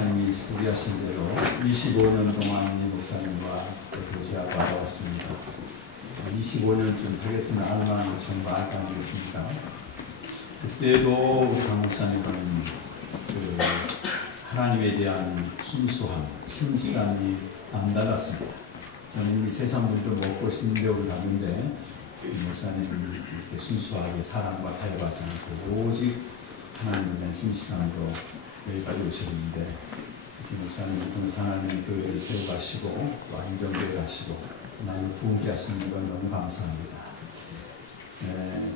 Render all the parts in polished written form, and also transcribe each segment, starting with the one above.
목사님이 소개하신 대로 25년 동안 이 목사님과 교제하고 알아왔습니다. 25년쯤 사귀었으면 얼마나 정말 알까겠습니까? 그때도 우리 강 목사님은 하나님에 대한 순수함, 신실함이 남달랐습니다. 저는 이미 세상 물을 좀 먹고 신대로 갔는데 목사님은 이렇게 순수하게 사람과 타협하지 않고 오직 하나님에 대한 신실함으로 여기까지 오셨는데 목사님을 통해서 하나님 교회를 세워가시고 또 안정되게 하시고 하나님을 부흥케 하시는 건 너무 감사합니다.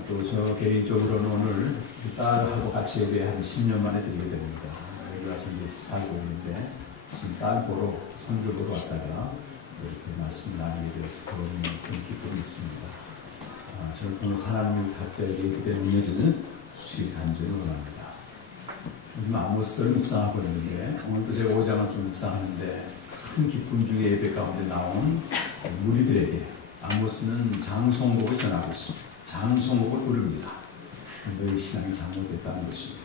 또 저 개인적으로는 오늘 딸하고 같이 예배 한 10년 만에 드리게 됩니다. 여기 와서 이제 살고 있는데 지금 딸 보러 선교 보러 왔다가 이렇게 말씀 나누게 되어서 큰 기쁨이 있습니다. 저를 통해서 하나님이 각자에게 그대의 은혜를 주시기 간절히 원합니다. 요즘 아모스를 묵상하고 있는데 오늘도 제가 5장을 좀 묵상하는데 큰 기쁨 중에 예배 가운데 나온 무리들에게 아모스는 장송곡을 전하고 있습니다. 장송곡을 부릅니다. 너희 신앙이 잘못됐다는 것입니다.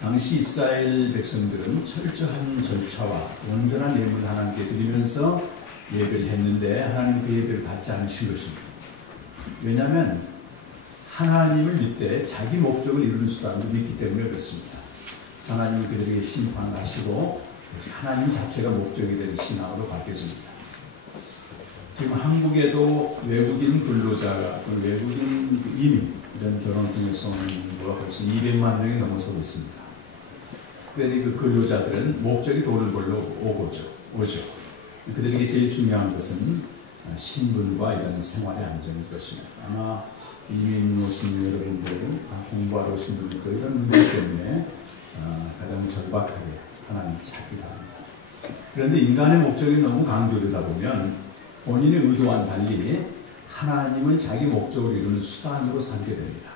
당시 이스라엘 백성들은 철저한 절차와 온전한 예물을 하나님께 드리면서 예배를 했는데 하나님 그 예배를 받지 않으신 것입니다. 왜냐하면 하나님을 믿되 자기 목적을 이루는 수단으로 믿기 때문에 그렇습니다. 하나님이 그들에게 심판하시고 하나님 자체가 목적이 되는 신앙으로 바뀌어집니다. 지금 한국에도 외국인 근로자, 외국인 이민 이런 결혼을 통해서 오는 인구가 벌써 200만 명이 넘어서고 있습니다. 특별히 그 근로자들은 목적이 돈을 벌러 오죠. 그들에게 제일 중요한 것은 신분과 이런 생활의 안정일 것입니다. 아마 이민 오신 여러분들, 공부하러 오신 분들 이런 문제 때문에 가장 절박하게 하나님 찾기도 합니다. 그런데 인간의 목적이 너무 강조되다 보면 본인의 의도와는 달리 하나님을 자기 목적으로 이루는 수단으로 삼게 됩니다.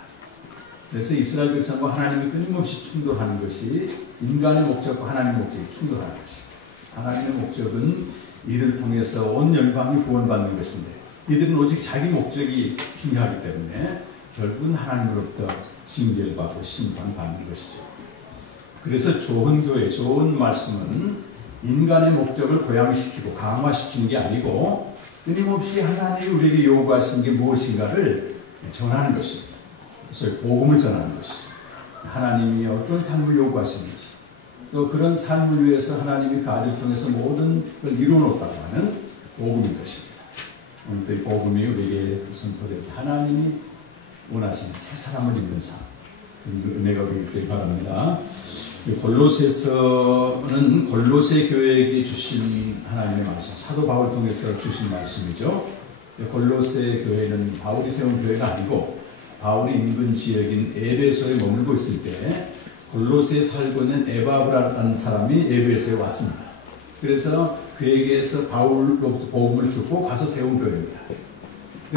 그래서 이스라엘 백성과 하나님이 끊임없이 충돌하는 것이 인간의 목적과 하나님의 목적이 충돌하는 것입니다. 하나님의 목적은 이를 통해서 온 열방이 구원받는 것인데 이들은 오직 자기 목적이 중요하기 때문에 결국은 하나님으로부터 징계받고 심판받는 것이죠. 그래서 좋은 교회, 좋은 말씀은 인간의 목적을 고양시키고 강화시키는 게 아니고 끊임없이 하나님이 우리에게 요구하신 게 무엇인가를 전하는 것입니다. 그래서 복음을 전하는 것이죠. 하나님이 어떤 삶을 요구하시는지 또 그런 삶을 위해서 하나님이 가지를 통해서 모든 걸 이루어놓았다고 하는 복음인 것입니다. 오늘 또 이 복음이 우리에게 선포될 때 하나님이 원하시는 새 사람을 입는 삶, 은혜가 우리 있길 바랍니다. 골로새서는 골로새 교회에게 주신 하나님의 말씀, 사도 바울을 통해서 주신 말씀이죠. 골로새 교회는 바울이 세운 교회가 아니고 바울이 인근 지역인 에베소에 머물고 있을 때 골로새에 살고 있는 에바브라는 사람이 에베소에 왔습니다. 그래서 그에게서 바울로부터 복음을 듣고 가서 세운 교회입니다.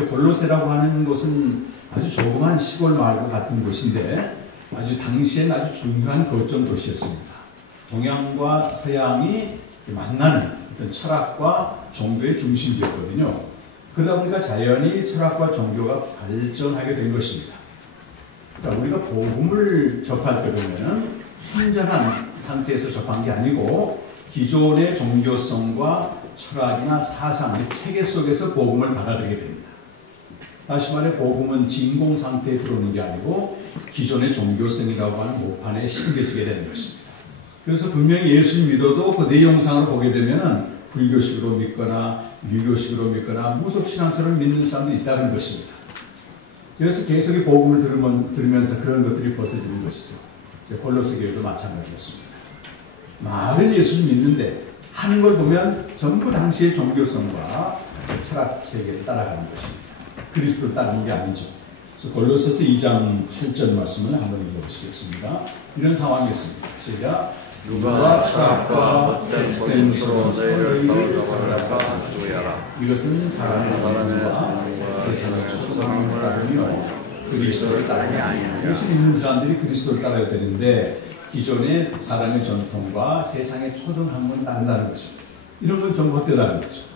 골로새라고 하는 곳은 아주 조그만 시골 마을과 같은 곳인데 아주 당시엔 아주 중요한 거점 도시였습니다. 동양과 서양이 만나는 어떤 철학과 종교의 중심지였거든요. 그러다 보니까 자연히 철학과 종교가 발전하게 된 것입니다. 자, 우리가 복음을 접할 때 보면은 순전한 상태에서 접한 게 아니고 기존의 종교성과 철학이나 사상의 체계 속에서 복음을 받아들이게 됩니다. 다시 말해 복음은 진공 상태에 들어오는 게 아니고 기존의 종교성이라고 하는 모판에 심겨지게 되는 것입니다. 그래서 분명히 예수를 믿어도 그 내용상으로 보게 되면 불교식으로 믿거나 유교식으로 믿거나 무속신앙처럼 믿는 사람도 있다는 것입니다. 그래서 계속 이 복음을 들으면서 그런 것들이 벗어지는 것이죠. 골로새 교회도 마찬가지였습니다. 말은 예수를 믿는데 하는 걸 보면 전부 당시의 종교성과 철학 체계를 따라가는 것입니다. 그리스도를 따르는 게 아니죠. 그래서 골로새서 2장 8절 말씀을 한번 읽어보시겠습니다. 이런 상황이 있습니다. 시작. 누가 철학과 헛된 것으로 너희를 사랑할까 주의하라. 이것은 사람의 전통과 세상의 초등학을 따르며 그리스도를 따르는 게 아니에요. 예수 믿는 사람들이 그리스도를 따라야 되는데 기존의 사람의 전통과 세상의 초등학문 따른다는 것입니다. 이런 건 전부 헛되다는 거죠.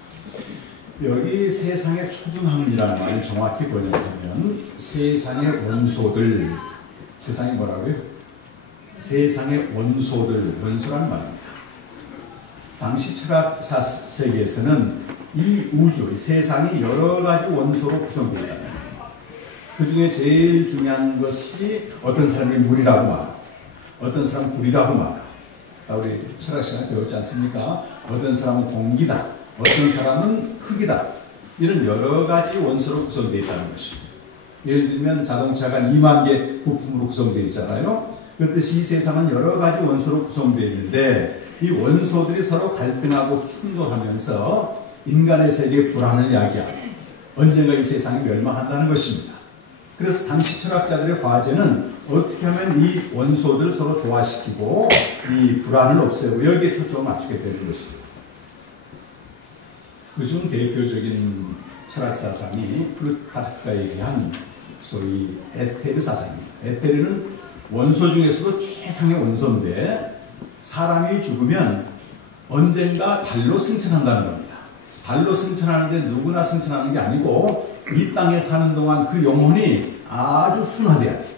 여기 세상의 초등학문이라는 말을 정확히 번역하면 세상의 원소들, 세상이 뭐라고요? 세상의 원소들, 원소란 말입니다. 당시 철학사 세계에서는 이 우주, 이 세상이 여러 가지 원소로 구성되어 있다는 거예요. 그 중에 제일 중요한 것이 어떤 사람이 물이라고 말하고, 어떤 사람은 불이라고 말하고, 우리 철학 시간에 배웠지 않습니까? 어떤 사람은 공기다, 어떤 사람은 흙이다. 이런 여러 가지 원소로 구성되어 있다는 것입니다. 예를 들면 자동차가 2만 개 부품으로 구성되어 있잖아요. 그렇듯이 이 세상은 여러 가지 원소로 구성되어 있는데 이 원소들이 서로 갈등하고 충돌하면서 인간의 세계에 불안을 야기하고 언젠가 이 세상이 멸망한다는 것입니다. 그래서 당시 철학자들의 과제는 어떻게 하면 이 원소들을 서로 조화시키고 이 불안을 없애고 여기에 초점을 맞추게 되는 것이죠. 그중 대표적인 철학 사상이 플루타르크가 얘기한 소위 에테르 사상입니다. 에테르는 원소 중에서도 최상의 원소인데 사람이 죽으면 언젠가 달로 승천한다는 겁니다. 달로 승천하는데 누구나 승천하는 게 아니고 이 땅에 사는 동안 그 영혼이 아주 순화돼야 돼요.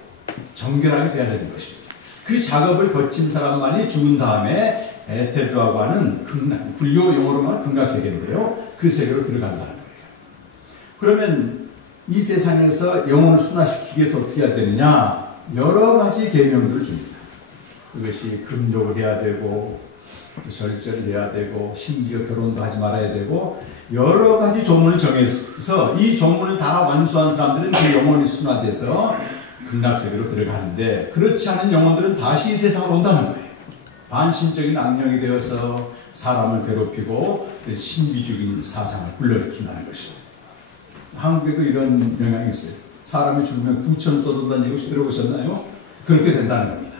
정결하게 돼야 되는 것입니다. 그 작업을 거친 사람만이 죽은 다음에 에테르라고 하는 불교 용어로 말하면 극락세계인데요. 그 세계로 들어간다는 거예요. 그러면 이 세상에서 영혼을 순화시키기 위해서 어떻게 해야 되느냐? 여러 가지 계명들을 줍니다. 그것이 금욕을 해야 되고 절제를 해야 되고 심지어 결혼도 하지 말아야 되고 여러 가지 조문을 정해서 이 조문을 다 완수한 사람들은 그 영혼이 순화돼서 극락세계로 들어가는데 그렇지 않은 영혼들은 다시 이 세상으로 온다는 거예요. 반신적인 악령이 되어서 사람을 괴롭히고 신비주의적인 사상을 불러일으킨다는 것이죠. 한국에도 이런 영향이 있어요. 사람이 죽으면 구천 떠돈다는 얘기 혹시 들어보셨나요? 그렇게 된다는 겁니다.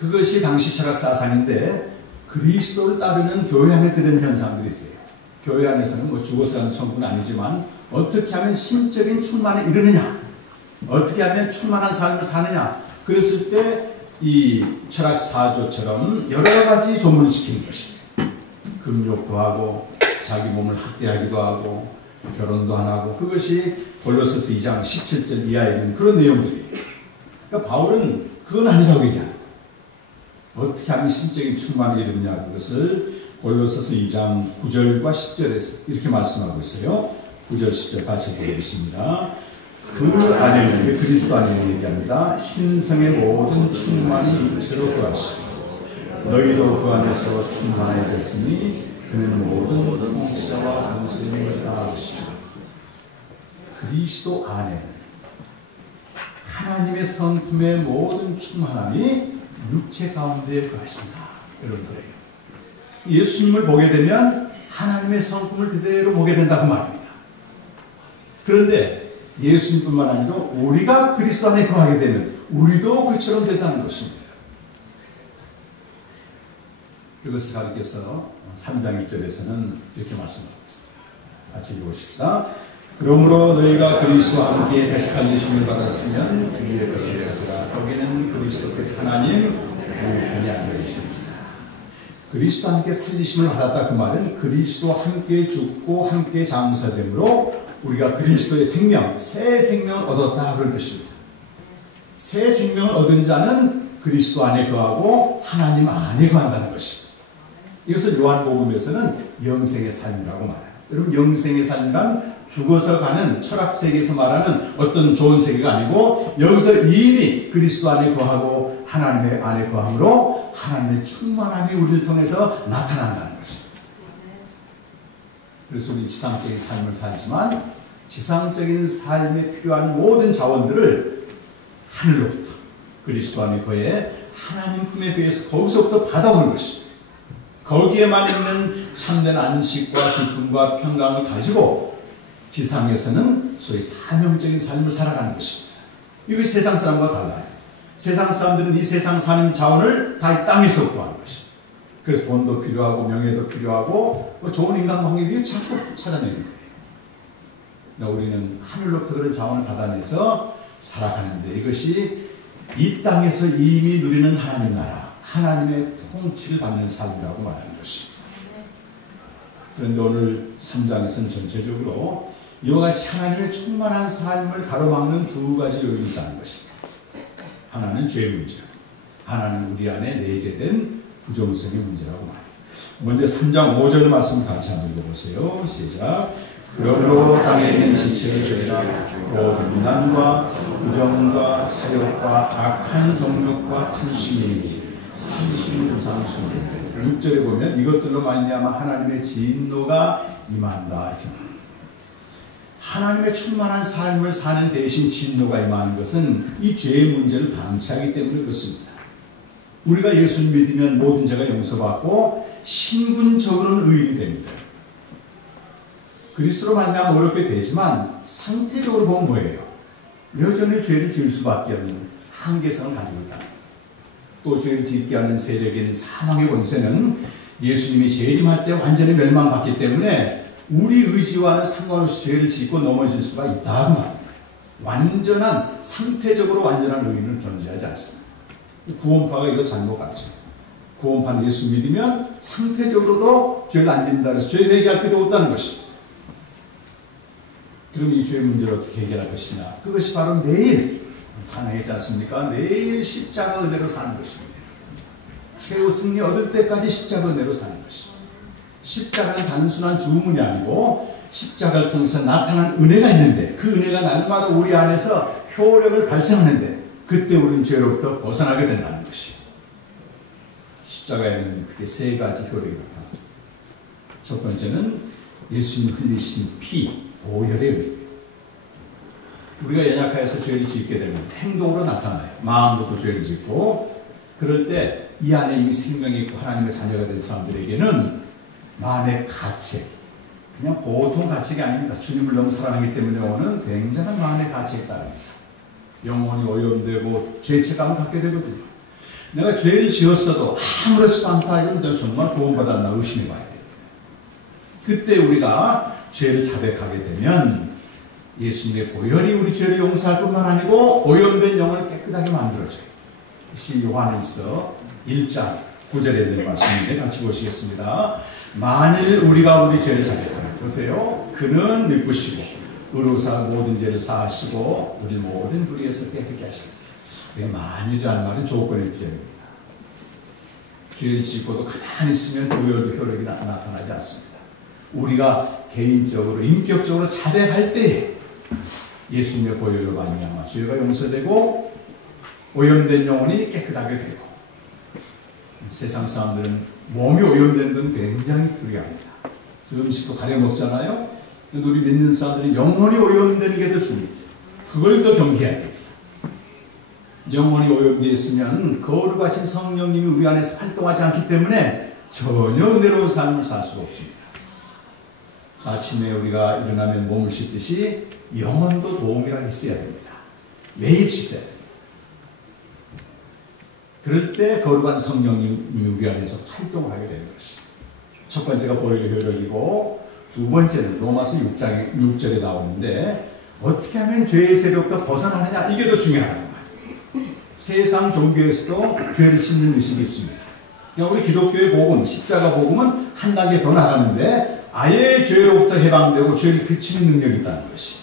그것이 당시 철학 사상인데 그리스도를 따르는 교회 안에 들은 현상들이 있어요. 교회 안에서는 뭐 죽어서 가는 천국은 아니지만 어떻게 하면 신적인 충만에 이르느냐, 어떻게 하면 충만한 삶을 사느냐, 그랬을 때 이 철학 사조처럼 여러 가지 조문을 지키는 것입니다. 금욕도 하고 자기 몸을 학대하기도 하고 결혼도 안 하고 그것이 골로새서 2장 17절 이하에 있는 그런 내용들이에요. 그러니까 바울은 그건 아니라고 얘기합니다. 어떻게 하면 신적인 충만에 이르느냐 그것을 골로새서 2장 9절과 10절에서 이렇게 말씀하고 있어요. 9절 10절 같이 보겠습니다. 그 안에는 그리스도 안에는 얘기합니다. 신성의 모든 충만이 육체로 거하시고 너희도 그 안에서 충만해졌으니 그는 모든 목자와 권세를 다하시고 그리스도 안에는 하나님의 성품의 모든 충만함이 육체 가운데 거하신다. 이런 거예요. 예수님을 보게 되면 하나님의 성품을 그대로 보게 된다고 말합니다. 그런데 예수님뿐만 아니라 우리가 그리스도 안에 거하게 되면 우리도 그처럼 된다는 것입니다. 그것을 가르쳐서 3장 1절에서는 이렇게 말씀하고 있습니다. 같이 읽어보십시다. 그러므로 너희가 그리스도와 함께 다시 살리심을 받았으면 위의 것을 찾으라. 거기는 그리스도께서 하나님 우편에 앉아 계십니다. 그리스도와 함께 살리심을 받았다 그 말은 그리스도와 함께 죽고 함께 장사됨으로 우리가 그리스도의 생명, 새 생명을 얻었다 그런 뜻입니다. 새 생명을 얻은 자는 그리스도 안에 거하고 하나님 안에 거한다는 것입니다. 이것을 요한복음에서는 영생의 삶이라고 말해요. 여러분 영생의 삶이란 죽어서 가는 철학세계에서 말하는 어떤 좋은 세계가 아니고 여기서 이미 그리스도 안에 거하고 하나님의 안에 거함으로 하나님의 충만함이 우리를 통해서 나타난다는 것입니다. 그래서 우리 지상적인 삶을 살지만 지상적인 삶에 필요한 모든 자원들을 하늘로부터 그리스도 안에 거해 하나님 품에 비해서 거기서부터 받아오는 것입니다. 거기에만 있는 참된 안식과 기쁨과 평강을 가지고 지상에서는 소위 사명적인 삶을 살아가는 것입니다. 이것이 세상 사람과 달라요. 세상 사람들은 이 세상 사는 자원을 다 이 땅에서 구하는 것입니다. 그래서 돈도 필요하고 명예도 필요하고 좋은 인간관계를 자꾸 찾아내는 거예요. 우리는 하늘로부터 그런 자원을 받아내서 살아가는데 이것이 이 땅에서 이미 누리는 하나님 나라, 하나님의 통치를 받는 삶이라고 말하는 것입니다. 그런데 오늘 3장에서는 전체적으로 이와 같이 하나님의 충만한 삶을 가로막는 두 가지 요인이 있다는 것입니다. 하나는 죄 문제, 하나는 우리 안에 내재된 부정성의 문제라고 말합니다. 먼저 3장 5절 말씀 같이 한번 읽어보세요. 시작. 그러므로 땅에 있는 지체의 죄나 모든 난과 부정과 사욕과 악한 정욕과 탐심이 한숨을 상수는데 6절에 보면 이것들로 말미암아 하나님의 진노가 임한다 이렇게 말합니다. 하나님의 충만한 삶을 사는 대신 진노가 임하는 것은 이 죄의 문제를 방치하기 때문에 그렇습니다. 우리가 예수를 믿으면 모든 죄가 용서받고 신분적으로는 의인이 됩니다. 그리스도로 말미암아 어렵게 되지만 상태적으로 보면 뭐예요? 여전히 죄를 지을 수밖에 없는 한계성을 가지고 있다. 또 죄를 짓게 하는 세력인 사망의 권세는 예수님이 재림할 때 완전히 멸망받기 때문에 우리 의지와는 상관없이 죄를 짓고 넘어질 수가 있다 그 말입니다. 완전한 상태적으로 완전한 의인은 존재하지 않습니다. 구원파가 이거 잘못 같죠. 구원파는 예수 믿으면 상태적으로도 죄를 안 짓는다 그래서 죄 회개할 필요 없다는 것입니다. 그럼 이 죄의 문제를 어떻게 해결할 것이냐? 그것이 바로 내일 찬양했지 않습니까? 내일 십자가 은혜로 사는 것입니다. 최후 승리 얻을 때까지 십자가 은혜로 사는 것입니다. 십자가는 단순한 주문이 아니고 십자가를 통해서 나타난 은혜가 있는데 그 은혜가 날마다 우리 안에서 효력을 발생하는데 그때 우리는 죄로부터 벗어나게 된다는 것이에요. 십자가에는 크게 세 가지 효력이 나타납니다. 첫 번째는 예수님 흘리신 피, 보혈의 의미. 우리가 연약하여서 죄를 짓게 되면 행동으로 나타나요. 마음으로도 죄를 짓고 그럴 때 이 안에 이미 생명이 있고 하나님의 자녀가 된 사람들에게는 마음의 가책, 그냥 보통 가책이 아닙니다. 주님을 너무 사랑하기 때문에 오는 굉장한 마음의 가책이 따릅니다. 영혼이 오염되고 죄책감을 갖게 되거든요. 내가 죄를 지었어도 아무렇지도 않다 이건 내가 정말 구원받았나 의심해 봐야 돼요. 그때 우리가 죄를 자백하게 되면 예수님의 보혈이 우리 죄를 용서할 뿐만 아니고 오염된 영혼을 깨끗하게 만들어줘요. 시 요한일서 1장 9절에 있는 말씀인데 같이 보시겠습니다. 만일 우리가 우리 죄를 자백하면 보세요. 그는 믿으시고 의로사 모든 죄를 사하시고 우리 모든 불의에서 깨끗게 하십니다. 만일이라는 말은 조건의 부정입니다. 죄를 짓고도 가만히 있으면 보혈도 효력이 나타나지 않습니다. 우리가 개인적으로 인격적으로 자백할 때에 예수님의 보혈로 말미암아 죄가 용서되고 오염된 영혼이 깨끗하게 되고 세상 사람들은 몸이 오염되는 건 굉장히 두려워합니다. 그래서 음식도 가려 먹잖아요. 근데 우리 믿는 사람들이 영혼이 오염되는 게 더 중요해요. 그걸 더 경계해야 돼요. 영혼이 오염되어 있으면 거룩하신 성령님이 우리 안에서 활동하지 않기 때문에 전혀 은혜로운 삶을 살 수가 없습니다. 아침에 우리가 일어나면 몸을 씻듯이 영혼도 도움이라고 있어야 됩니다. 매일 씻어야 됩니다. 그럴 때 거룩한 성령님이 우리 안에서 활동을 하게 되는 것입니다. 첫 번째가 보혈의 효력이고 두 번째는 로마서 6절에 나오는데 어떻게 하면 죄의 세력부터 벗어나느냐 이게 더 중요하다고 말이에요. 세상 종교에서도 죄를 씻는 의식이 있습니다. 우리 기독교의 복음, 십자가 복음은 한 단계 더 나가는데 아예 죄로부터 해방되고 죄를 그치는 능력이 있다는 것이.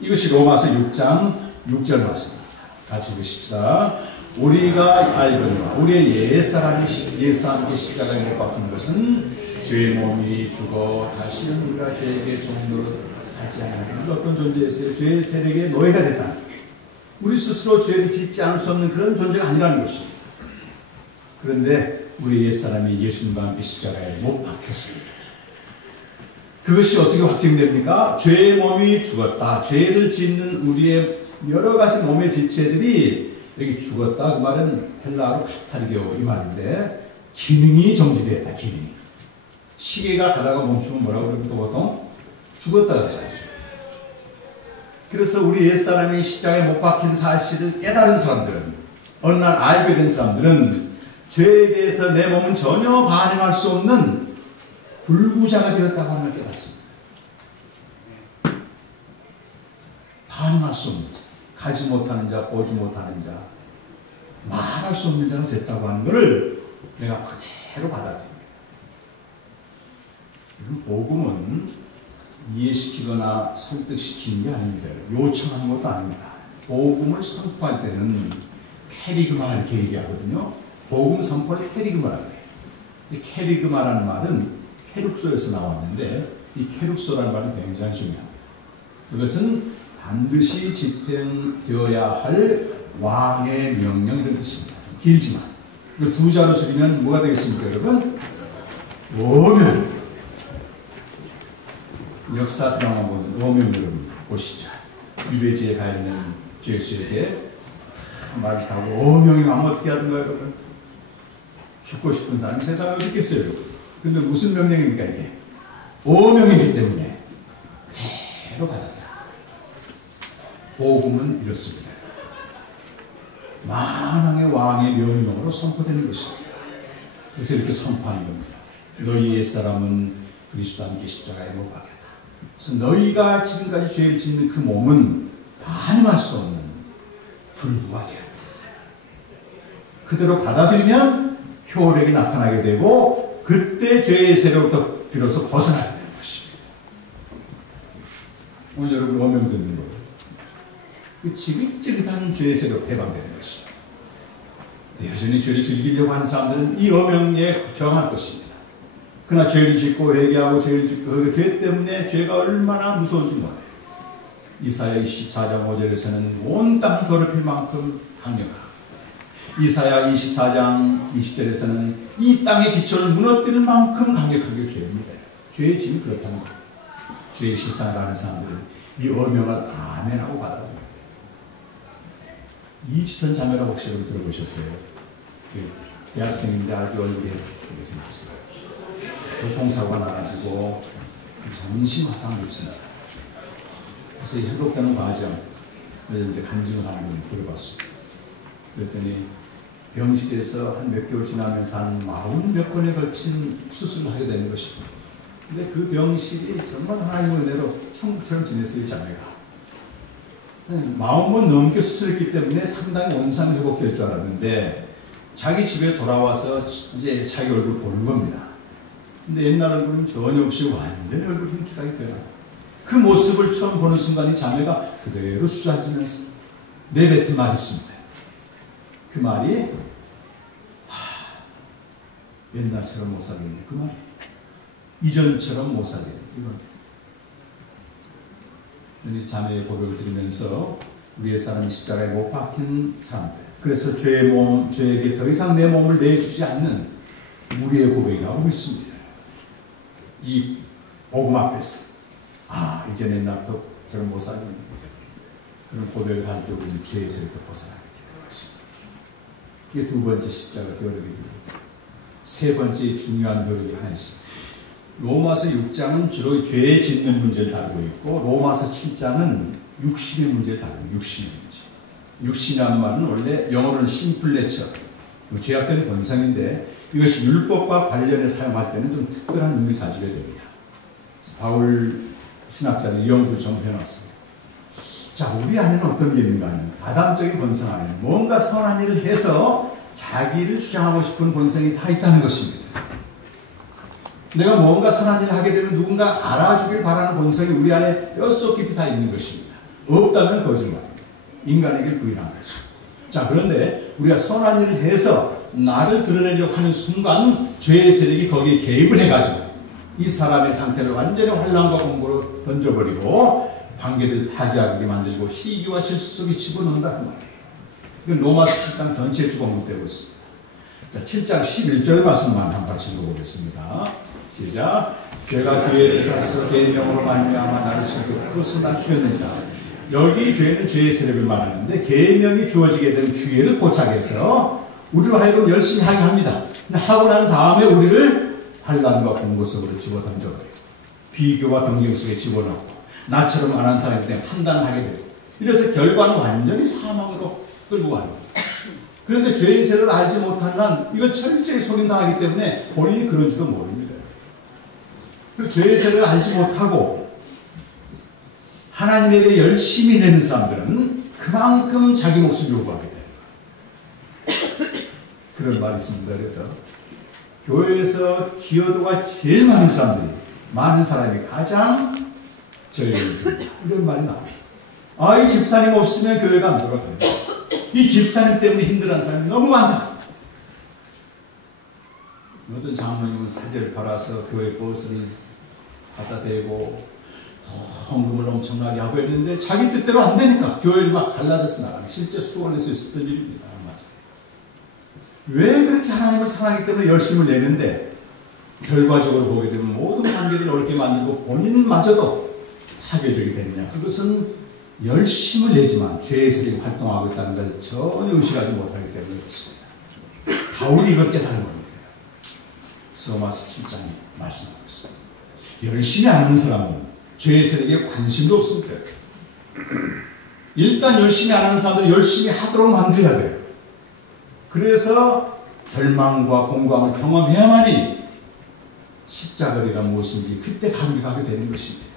이것이 로마서 6장 6절 말씀입니다. 같이 읽으십시다. 우리가 알거니와 우리의 옛사람이 옛사람에게 십자가에 못 박힌 것은 죄의 몸이 죽어 다시는 우리가 죄에게 종노릇 하지 않는 어떤 존재였어요. 죄의 세력의 노예가 됐다. 우리 스스로 죄를 짓지 않을 수 없는 그런 존재가 아니라는 것입니다. 그런데 우리 옛사람이 예수님과 함께 십자가에 못 박혔습니다. 그것이 어떻게 확증됩니까? 죄의 몸이 죽었다. 죄를 짓는 우리의 여러 가지 몸의 지체들이 여기 죽었다. 그 말은 헬라어로 카타르게오 이 말인데 기능이 정지되었다. 기능이. 시계가 가다가 멈추면 뭐라고 그럽니까? 보통 죽었다 그러죠. 그래서 우리 옛사람이 십자가에 못 박힌 사실을 깨달은 사람들은 어느 날 알게 된 사람들은 죄에 대해서 내 몸은 전혀 반응할 수 없는 불구자가 되었다고 하는 걸 깨닫습니다. 반응할 수 없는 자, 가지 못하는 자, 보지 못하는 자, 말할 수 없는 자가 됐다고 하는 것을 내가 그대로 받아들입니다. 복음은 이해시키거나 설득시키는 게 아닙니다. 요청하는 것도 아닙니다. 복음을 선포할 때는 캐리그마 이렇게 얘기하거든요. 복음 선포를 캐리그마라고 해요. 이 캐리그마라는 말은 캐룩소에서 나왔는데 이 캐룩소라는 말은 굉장히 중요합니다. 그것은 반드시 집행되어야 할 왕의 명령 이런 뜻입니다. 좀 길지만 그 두 자로 줄이면 뭐가 되겠습니까, 여러분? 오명. 역사 드라마 보는 오명 여러분 보시죠. 유배지에 가 있는 죄수에게 말을 타고 오명이 왕 어떻게 하던가 여러분? 죽고 싶은 사람이 세상에 어디 있겠어요, 여러분? 근데 무슨 명령입니까 이게? 오명이기 때문에 그대로 받아들여. 복음은 이렇습니다. 만왕의 왕의 명령으로 선포되는 것입니다. 그래서 이렇게 선포하는 겁니다. 너희 옛사람은 그리스도와 함께 십자가에 못 박혔다. 그래서 너희가 지금까지 죄를 짓는 그 몸은 반응할 수 없는 불구가 되었다. 그대로 받아들이면 효력이 나타나게 되고 그때 죄의 세력부터 비로소 벗어나게 되는 것입니다. 오늘 여러분 오명 듣는 거예요. 그 지긋지긋한 죄의 세력 해방되는 것입니다. 여전히 죄를 즐기려고 하는 사람들은 이 어명에 저항할 것입니다. 그러나 죄를 짓고 회개하고 죄를 짓고 그 죄 때문에 죄가 얼마나 무서운지 몰라요. 이사야 24장 5절에서는 온 땅이 더럽힐 만큼 강력하고 이사야 24장 20절에서는 이 땅의 기초를 무너뜨릴 만큼 강력하게 죄입니다. 죄의 짐이 그렇다는 거예요. 죄의 실상을 아는 사람들은 이 어명을 아멘하고 받아들입니다. 이지선 자매라고 혹시 여러분 들어보셨어요? 대학생인데 아주 얼굴이 예쁘게 생겼어요. 교통사고가 나가지고 전신 화상을 입습니다. 그래서 이 회복되는 과정을 이제 간증을 하는 걸 들어봤습니다. 그랬더니 병실에서 한 몇 개월 지나면서 한 40몇 번에 걸친 수술을 하게 되는 것입니다. 근데 그 병실이 정말 하나님의 은혜로 천국처럼 지냈어요, 자매가. 40번 넘게 수술했기 때문에 상당히 온상을 회복될 줄 알았는데 자기 집에 돌아와서 이제 자기 얼굴 보는 겁니다. 근데 옛날 얼굴은 전혀 없이 완전히 얼굴 흉측하게 변해요. 그 모습을 처음 보는 순간 이 자매가 그대로 주저앉으면서 내뱉은 말이 있습니다. 그 말이 옛날처럼 못 살겠네. 그 말이 이전처럼 못 살겠네. 이겁니다. 이 자매의 고백을 들으면서 우리의 사람이 십자가에 못 박힌 사람들, 그래서 죄에게 더 이상 내 몸을 내주지 않는 우리의 고백이 나오고 있습니다. 이 복음 앞에서 이제 옛날부터 저는 못 살겠네. 그런 고백을 할 때 우리는 죄에서부터 벗어나게 되는 것입니다. 이게 두 번째 십자가 노력입니다. 세 번째 중요한 노력이 하나 있습니다. 로마서 6장은 주로 죄 짓는 문제를 다루고 있고 로마서 7장은 육신의 문제를 다루고 육신의 문제. 육신이라는 말은 원래 영어로는 심플레처, 죄악된 본성인데 이것이 율법과 관련해 사용할 때는 좀 특별한 의미를 가지게 됩니다. 바울 신학자는 연구를 좀 해놨습니다. 자, 우리 안에는 어떤 게 있는가 하면 아담적인 본성 안에 뭔가 선한 일을 해서 자기를 주장하고 싶은 본성이 다 있다는 것입니다. 내가 뭔가 선한 일을 하게 되면 누군가 알아주길 바라는 본성이 우리 안에 뼛속 깊이 다 있는 것입니다. 없다면 거짓말입니다. 인간에게 부인한 거죠. 자, 그런데 우리가 선한 일을 해서 나를 드러내려고 하는 순간 죄의 세력이 거기에 개입을 해가지고 이 사람의 상태를 완전히 환난과 공고로 던져버리고 관계를 파괴하게 만들고 시기와 실수 속에 집어넣는다 그 말이에요. 이건 로마서 7장 전체에 주목되고 있습니다. 자, 7장 11절 말씀만 한 번 읽어보겠습니다. 시작. 죄가 교회에 들어서 계명으로 말미암아 나를 싫고 그것을 난 죽였는 자. 여기 죄는 죄의 세력을 말하는데 계명이 주어지게 된 기회를 포착해서 우리로 하여금 열심히 하게 합니다. 하고 난 다음에 우리를 환난과 공고 속으로 집어던져버려요. 비교와 경쟁 속에 집어넣고 나처럼 안 한 사람에 대해 판단하게 되고 이래서 결과는 완전히 사망으로 끌고 가는 거예요. 그런데 죄의 세력을 알지 못한 난 이걸 철저히 속인당하기 때문에 본인이 그런지도 모릅니다. 죄의 세력을 알지 못하고 하나님에 대해 열심히 내는 사람들은 그만큼 자기 몫을 요구하게 돼요. 그런 말이 있습니다. 그래서 교회에서 기여도가 제일 많은 사람들이 많은 사람이 가장 저희를 줍니다. 이런 말이 나옵니다. 이 집사님 없으면 교회가 안 돌아가요. 이 집사님 때문에 힘들어하는 사람이 너무 많다. 어떤 장로님은 사제를 팔아서 교회 버스를 갖다 대고 헌금을 엄청나게 하고 했는데 자기 뜻대로 안 되니까 교회를 막 갈라져서 나가는 실제 수원에서 있었던 일입니다. 맞아요. 왜 그렇게 하나님을 사랑하기 때문에 열심을 내는데 결과적으로 보게 되면 모든 관계들을 어렵게 만들고 본인마저도 파괴적이 되느냐. 그것은 열심을 내지만 죄의 세력이 활동하고 있다는 걸 전혀 의식하지 못하기 때문에 그렇습니다. 바울이 이걸 깨달은 겁니다. 로마서 7장에 말씀하고 있습니다. 열심히 안 하는 사람은 죄의 세력에 관심도 없습니다. 일단 열심히 안 하는 사람들은 열심히 하도록 만들어야 돼요. 그래서 절망과 공고함을 경험해야만이 십자가가 무엇인지 그때 감격하게 되는 것입니다.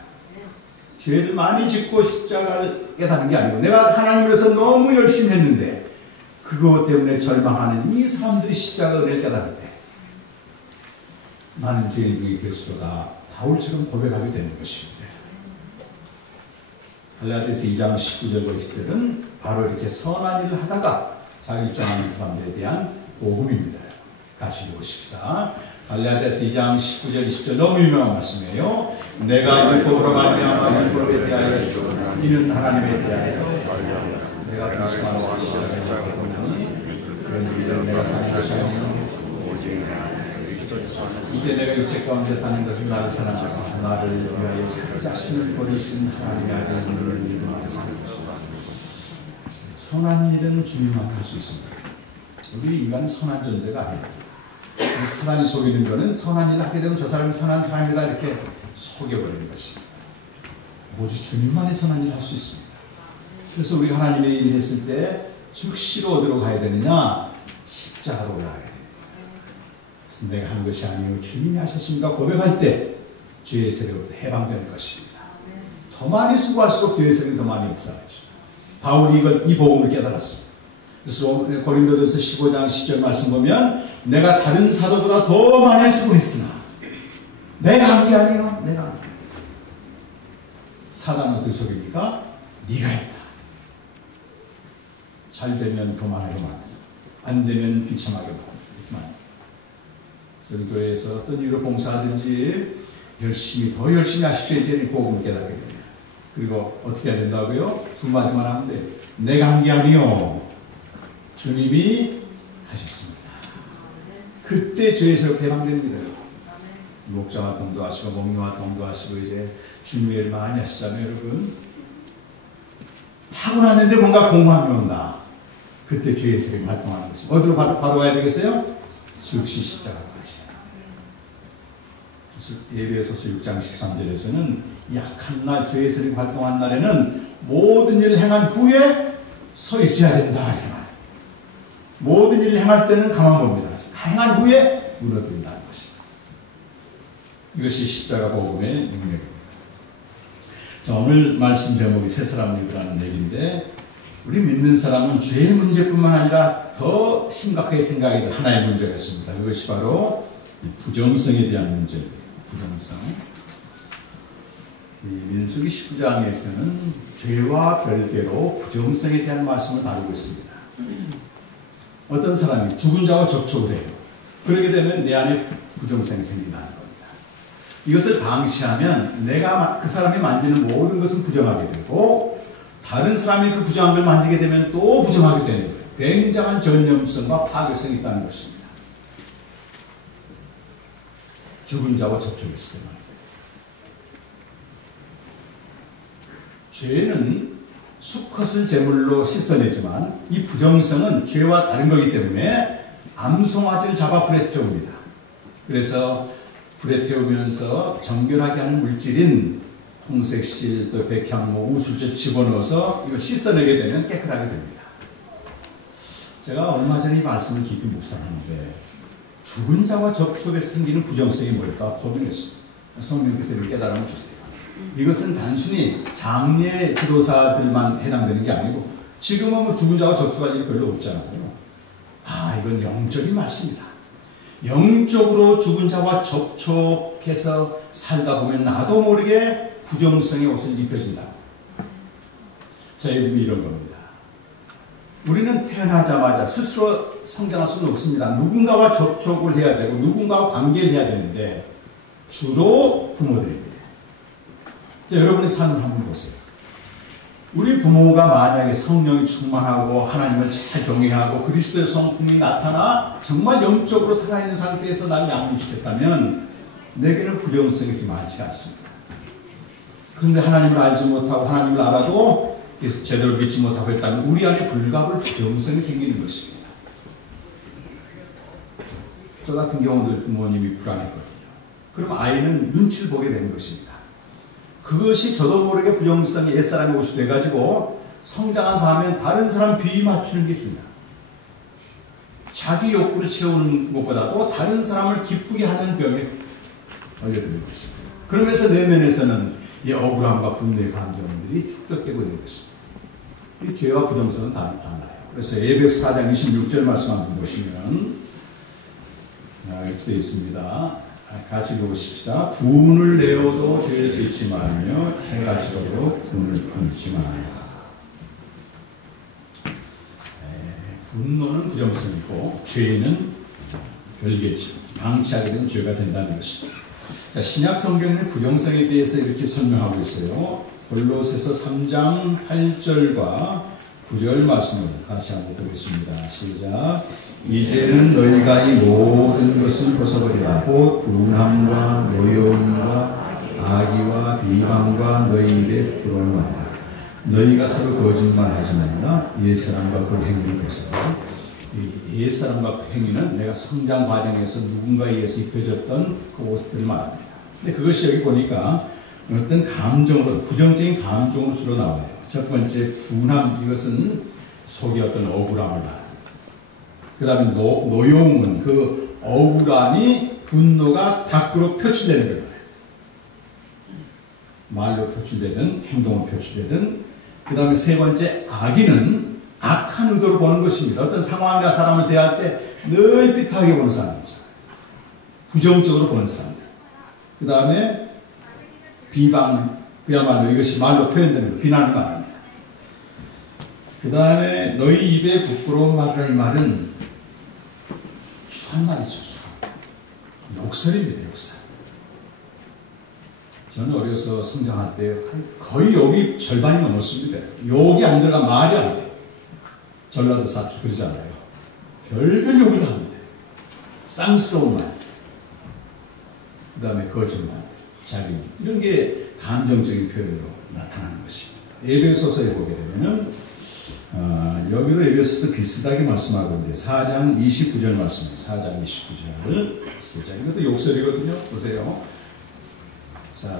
죄를 많이 짓고 십자가를 깨닫는 게 아니고 내가 하나님을 위해서 너무 열심히 했는데 그것 때문에 절망하는 이 사람들이 십자가 은혜를 깨달을 때 나는 죄인 중에 괴수로다. 바울처럼 고백하게 되는 것입니다. 갈라디아서 2장 19절 20절은 바로 이렇게 선한 일을 하다가 자기 입장하는 사람들에 대한 복음입니다. 같이 읽어보십시다. 갈라디아서 2장 19절 20절 너무 유명한 말씀이에요. 내가 율법으로 말미암아 율법에 대하여 이는 하나님에 대하여 내가 그리스도와 같이 보니 그런 일을 내가 사는 것이 아니요 이제 내가 육체 가운데 사는 것은 나를 사랑하사 나를 위하여 자기 자신을 버리신 하나님의 아들을 믿음하며 사는 것이다. 선한 일은 주님만 할 수 있습니다. 우리 인간은 선한 존재가 아닙니다. 사단이 속이는 것은 선한 일을 하게 되면 저 사람이 선한 사람이다 이렇게 속여버리는 것입니다. 오직 주님만이 선한 일을 할 수 있습니다. 그래서 우리 하나님의 일을 했을 때 즉시로 어디로 가야 되느냐? 십자가로 올라가야 됩니다. 그래서 내가 하는 것이 아니요 주님이 하셨습니다 고백할 때 죄의 세력으로부터 해방되는 것입니다. 더 많이 수고할수록 죄의 세력이 더 많이 역사하죠. 바울이 이 복음을 깨달았습니다. 그래서 고린도전서 15장 10절 말씀 보면 내가 다른 사도보다 더 많이 수고했으나 내가 한 게 아니요 내가 한 게 아니요. 사단은 어떻게 속입니까? 네가 했다. 잘 되면 교만하게 만들고 안 되면 비참하게 만들고. 그래서 교회에서 어떤 이유로 봉사하든지 더 열심히 하십시오. 이제 복음을 깨닫게 됩니다. 그리고 어떻게 해야 된다고요? 두 마디만 하면 돼요. 내가 한 게 아니요 주님이 하셨습니다. 그때 죄에서 해방됩니다. 목자 활동도 하시고 목료 활동도 하시고 이제 주님의 일을 많이 하시잖아요. 여러분 타고났는데 뭔가 공허함이 온다. 그때 죄의 세력이 활동하는 것입니다. 어디로 바로 가야 되겠어요? 즉시 십자가로 가셔야 됩니다. 예배소서 6장 13절에서는 약한 날 죄의 세력이 활동한 날에는 모든 일을 행한 후에 서 있어야 된다 이렇게 말해요. 모든 일을 행할 때는 가만 봅니다. 행한 후에 무너뜨린다는 것입니다. 이것이 십자가 복음의 능력입니다. 자, 오늘 말씀 제목이 새 사람 믿으라는 얘기인데 우리 믿는 사람은 죄의 문제뿐만 아니라 더 심각하게 생각해야 될 하나의 문제가 있습니다. 그것이 바로 부정성에 대한 문제입니다. 부정성. 민수기 19장에서는 죄와 별개로 부정성에 대한 말씀을 다루고 있습니다. 어떤 사람이 죽은 자와 접촉을 해요. 그렇게 되면 내 안에 부정성이 생긴다는 겁니다. 이것을 방치하면 내가 그 사람이 만지는 모든 것은 부정하게 되고 다른 사람이 그 부정한 걸 만지게 되면 또 부정하게 되는 거예요. 굉장한 전염성과 파괴성이 있다는 것입니다. 죽은 자와 접촉했을 때 말이에요. 죄는 수컷을 제물로 씻어내지만 이 부정성은 죄와 다른 거기 때문에 암송아지를 잡아 불에 태웁니다. 그래서 불에 태우면서 정결하게 하는 물질인 홍색실, 또 백향모, 우술제 집어넣어서 이걸 씻어내게 되면 깨끗하게 됩니다. 제가 얼마 전에 이 말씀을 깊이 묵상하는데 죽은 자와 접촉해서 생기는 부정성이 뭘까 고민했습니다. 성령께서 이렇게 깨달음을 주세요. 이것은 단순히 장례 지도사들만 해당되는 게 아니고 지금은 뭐 죽은 자와 접촉할 일이 별로 없잖아요. 이건 영적인 말씀이다. 영적으로 죽은 자와 접촉해서 살다 보면 나도 모르게 부정성의 옷을 입혀진다. 자, 예를 들면 이런 겁니다. 우리는 태어나자마자 스스로 성장할 수는 없습니다. 누군가와 접촉을 해야 되고 누군가와 관계를 해야 되는데 주로 부모들입니다. 여러분의 삶을 한번 보세요. 우리 부모가 만약에 성령이 충만하고 하나님을 잘 경외하고 그리스도의 성품이 나타나 정말 영적으로 살아있는 상태에서 나를 양육시켰다면 내게는 부정성이 그렇게 많지 않습니다. 그런데 하나님을 알지 못하고 하나님을 알아도 제대로 믿지 못하고 했다면 우리 안에 불가불 부정성이 생기는 것입니다. 저 같은 경우도 부모님이 불안했거든요. 그럼 아이는 눈치를 보게 되는 것입니다. 그것이 저도 모르게 부정성이 옛사람의 옷이 돼가지고 성장한 다음에 다른 사람 비위 맞추는 게 중요해요. 자기 욕구를 채우는 것보다도 다른 사람을 기쁘게 하는 병에 걸려드는 것입니다. 그러면서 내면에서는 이 억울함과 분노의 감정들이 축적되고 있는 것입니다. 이 죄와 부정성은 달라요. 그래서 에베소 4장 26절 말씀 한번 보시면 이렇게 되어 있습니다. 같이 읽어보십시다. 분을 내어도 죄를 짓지 말며 해가 지도록 분을 품지 말라. 분노는 부정성이고 죄는 별개지. 방치하게 되면 죄가 된다는 것입니다. 자, 신약 성경에는 부정성에 대해서 이렇게 설명하고 있어요. 골로새서 3장 8절과 9절 말씀을 같이 한번 보겠습니다. 시작. 이제는 너희가 이 모든 것을 벗어버리라. 곧 분함과 노여움과 악의와 비방과 너희 입에 부끄러움을 말라. 너희가 서로 거짓말하지 말라. 옛사람과 그 행위를 벗어라. 옛사람과 그 행위는 내가 성장 과정에서 누군가에 의해서 입혀졌던 그 옷들을 말합니다. 근데 그것이 여기 보니까 어떤 감정으로, 부정적인 감정으로 주로 나와요. 첫 번째 분함, 이것은 속에 어떤 억울함을 말합니다. 그 다음에 노여움은 그 억울함이 분노가 밖으로 표출되는 거예요. 말로 표출되든 행동으로 표출되든. 그 다음에 세 번째 악의는 악한 의도로 보는 것입니다. 어떤 상황이나 사람을 대할 때 늘 삐딱하게 보는 사람이죠. 부정적으로 보는 사람들. 그 다음에 비방, 그야말로 이것이 말로 표현되는 거, 비난을 말합니다. 그 다음에 너희 입에 부끄러운 말이라, 이 말은 추한 말이죠. 욕설입니다. 욕설. 저는 어려서 성장할 때 거의 욕이 절반이 넘었습니다. 욕이 안 들어가 말이 안 돼요. 전라도 사투리 그러잖아요. 별별 욕을 다 합니다. 쌍스러운 말, 그 다음에 거짓말, 자기, 이런 게 감정적인 표현으로 나타나는 것입니다. 에베소서에 보게 되면은 여기도 에베소서 비슷하게 말씀하고 있는데 4장 29절 말씀입니다. 4장 29절 시작. 이것도 욕설이거든요. 보세요. 자,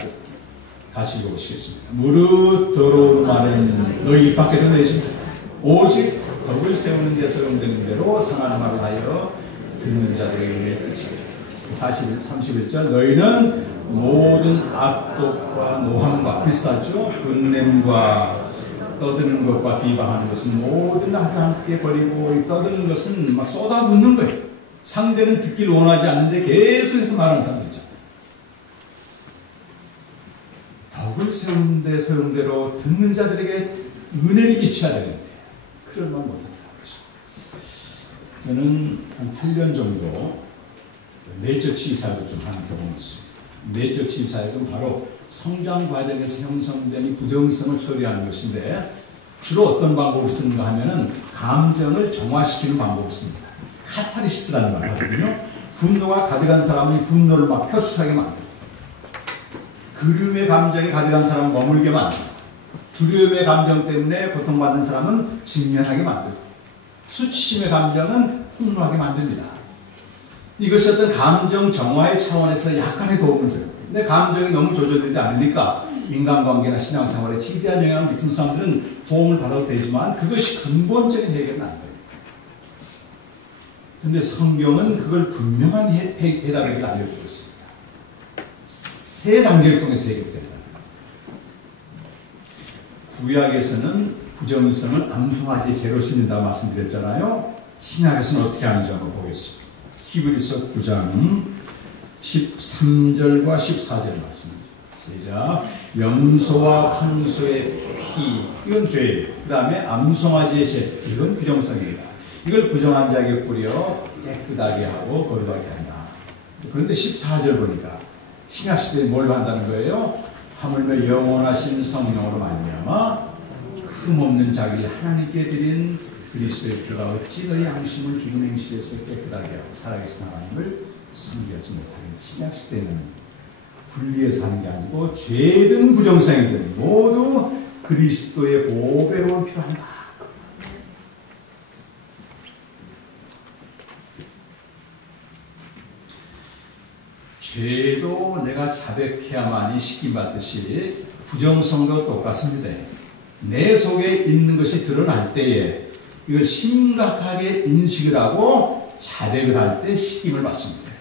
같이 읽어보시겠습니다. 무릇 더러운 말은 너희 입 밖에도 내지 오직 덕을 세우는 데 사용되는 대로 선한 말을 하여 듣는 자들에게 뜻이다. 31절 너희는 모든 악독과 노함과 비슷하죠. 분냄과 떠드는 것과 비방하는 것은 모든 악을 함께 버리고, 떠드는 것은 막 쏟아붓는 거예요. 상대는 듣기를 원하지 않는데 계속해서 말하는 사람이죠. 덕을 세우는 데 소용대로 듣는 자들에게 은혜를 끼쳐야 되는데 그런 말 못한다고 했습니다. 저는 한 8년 정도 내적 치유사역을 좀 하는 경험이 있습니다. 내적 치유사역은 바로 성장 과정에서 형성된 이 부정성을 처리하는 것인데 주로 어떤 방법을 쓰는가 하면은 감정을 정화시키는 방법을 씁니다. 카타르시스라는 말을 하거든요. 분노가 가득한 사람은 분노를 막 표출하게 만듭니다. 그리움의 감정이 가득한 사람은 머물게 만듭니다. 두려움의 감정 때문에 고통받는 사람은 직면하게 만들고, 수치심의 감정은 폭로하게 만듭니다. 이것이 어떤 감정 정화의 차원에서 약간의 도움을 줘요. 근데 감정이 너무 조절되지 않으니까 인간관계나 신앙생활에 지대한 영향을 미친 사람들은 도움을 받아도 되지만 그것이 근본적인 해결은 안 돼요. 근데 성경은 그걸 분명한 해답을 알려주고 있습니다. 세 단계를 통해서 해결된다. 구약에서는 부정성을 암송아지 재로 씻는다 말씀드렸잖아요. 신약에서는 어떻게 하는지 한번 보겠습니다. 히브리서 9장 13절과 14절 말씀입니다. 시작. 염소와 황소의 피, 이건 죄예요. 그 다음에 암송아지의 血, 이건 부정성이다. 이걸 부정한 자에게 뿌려 깨끗하게 하고 거룩하게 한다. 그런데 14절 보니까 신약시대에 뭘 한다는 거예요? 하물며 영원하신 성령으로 말미암아 흠없는 자기를 하나님께 드린 그리스도의 피가 어찌 너희 양심을 죽은 행실에서 깨끗하게 하고 살아계신 하나님을 섬기지 못하는. 신약시대는 분리해서 하는 게 아니고 죄든 부정성이든 모두 그리스도의 보배로운 피로 한다. 죄도 내가 자백해야만이 씻김받듯이 부정성도 똑같습니다. 내 속에 있는 것이 드러날 때에 이걸 심각하게 인식을 하고 자백을 할 때 씻김을 받습니다.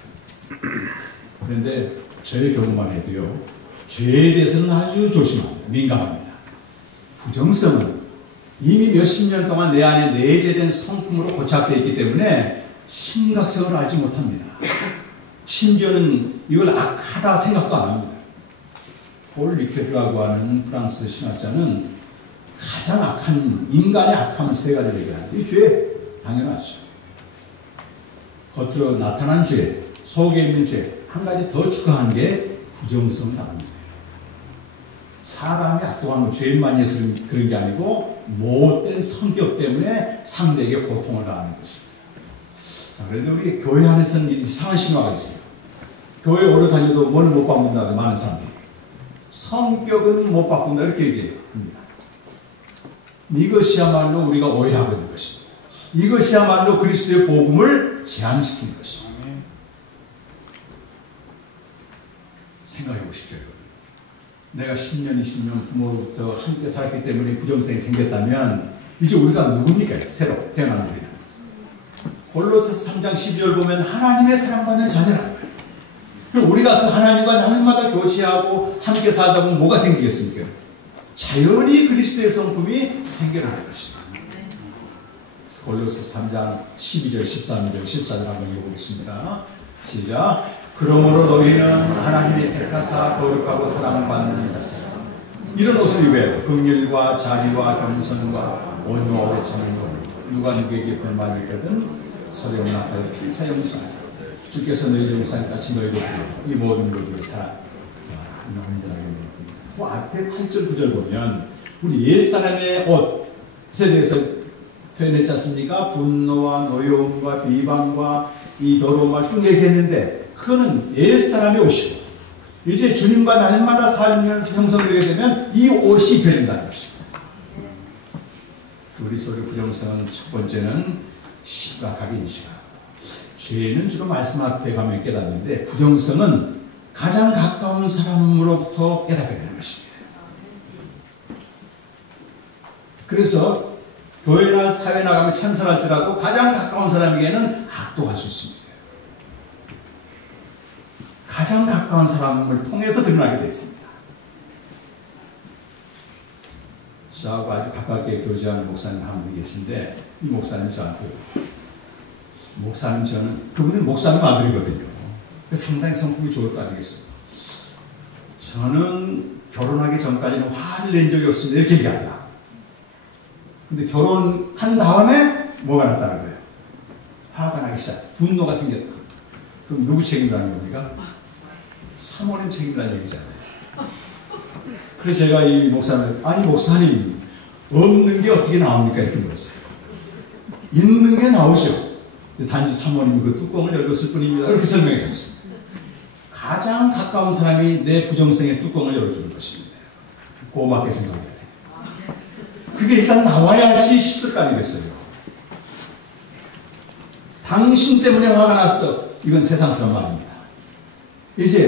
그런데 저의 경우만 해도요, 죄에 대해서는 아주 조심합니다. 민감합니다. 부정성은 이미 몇십 년 동안 내 안에 내재된 성품으로 고착되어 있기 때문에 심각성을 알지 못합니다. 심지어는 이걸 악하다 생각도 안 합니다. 폴 리케르라고 하는 프랑스 신학자는 가장 악한, 인간의 악함을 세 가지를 얘기하는데, 이 죄, 당연하죠. 겉으로 나타난 죄, 속에 있는 죄, 한 가지 더 추가한 게 부정성 답니다. 사람이 악독한 건 죄만 해서 그런 게 아니고 못된 성격 때문에 상대에게 고통을 가하는 것입니다. 자, 그런데 우리 교회 안에서는 이상한 신화가 있어요. 교회 오래 다녀도 뭘 못 바꾼다, 많은 사람들이. 성격은 못 바꾼다, 이렇게 얘기합니다. 이것이야말로 우리가 오해하고 있는 것입니다. 이것이야말로 그리스도의 복음을 제한시키는 것입니다. 생각해 보십시오. 내가 10년, 20년 부모로부터 함께 살았기 때문에 부정성이 생겼다면 이제 우리가 누굽니까? 새로 태어난 우리는. 골로새서 3장 12절 보면 하나님의 사랑받는 자녀라는 거예요. 그럼 우리가 그 하나님과 날마다 교제하고 함께 살다 보면 뭐가 생기겠습니까? 자연히 그리스도의 성품이 생겨나는 것입니다. 골로새 3장 12절, 13절, 14절 한번 읽어보겠습니다. 시작. 그러므로 너희는 하나님의 택하사 거룩하고 사랑받는 자처럼 이런 옷을 입어야 돼. 긍휼과 자비와 겸손과 온유와 오래 참는 것. 누가 누구에게 불만이 있거든 서로 용납하여 피차 용서하라. 주께서 너희를 용서하같이 너희도 이 모든 것을 사랑. 그 앞에 8절 9절 보면 우리 옛사람의 옷에 대해서 표현했지 않습니까? 분노와 노여움과 비방과 이 더러움을 쭉 얘기했는데 그거는 옛사람의 옷이고 이제 주님과 날마다 살면서 형성되게 되면 이 옷이 입혀진다는 것입니다. 그래서 우리 속의 부정성은 첫 번째는 심각하게 인식하고, 죄는 주로 말씀 앞에 가면 깨닫는데 부정성은 가장 가까운 사람으로부터 깨닫게 되는 것입니다. 그래서 교회나 사회 나가면 천사랄지라도 가장 가까운 사람에게는 악독할 수 있습니다. 가장 가까운 사람을 통해서 드러나게 되어 있습니다. 저하고 아주 가깝게 교제하는 목사님 한 분이 계신데 이 목사님 저한테 목사님 저는 그분은 목사님 아들이거든요. 상당히 성품이 좋을 거 아니겠어요. 저는 결혼하기 전까지는 화를 낸 적이 없습니다. 이렇게 얘기한다. 근데 결혼한 다음에 뭐가 났다는 거예요? 화가 나기 시작. 분노가 생겼다. 그럼 누구 책임이라는 겁니까? 사모님 책임이라는 얘기잖아요. 그래서 제가 이 목사님, 아니 목사님 없는 게 어떻게 나옵니까? 이렇게 물었어요. 있는 게 나오죠. 단지 사모님이 그 뚜껑을 열었을 뿐입니다. 이렇게 설명해 줬어요. 가장 가까운 사람이 내 부정성의 뚜껑을 열어주는 것입니다. 고맙게 생각해야 돼요. 그게 일단 나와야지 씻을 거 아니겠어요. 당신 때문에 화가 났어. 이건 세상스러운 말입니다. 이제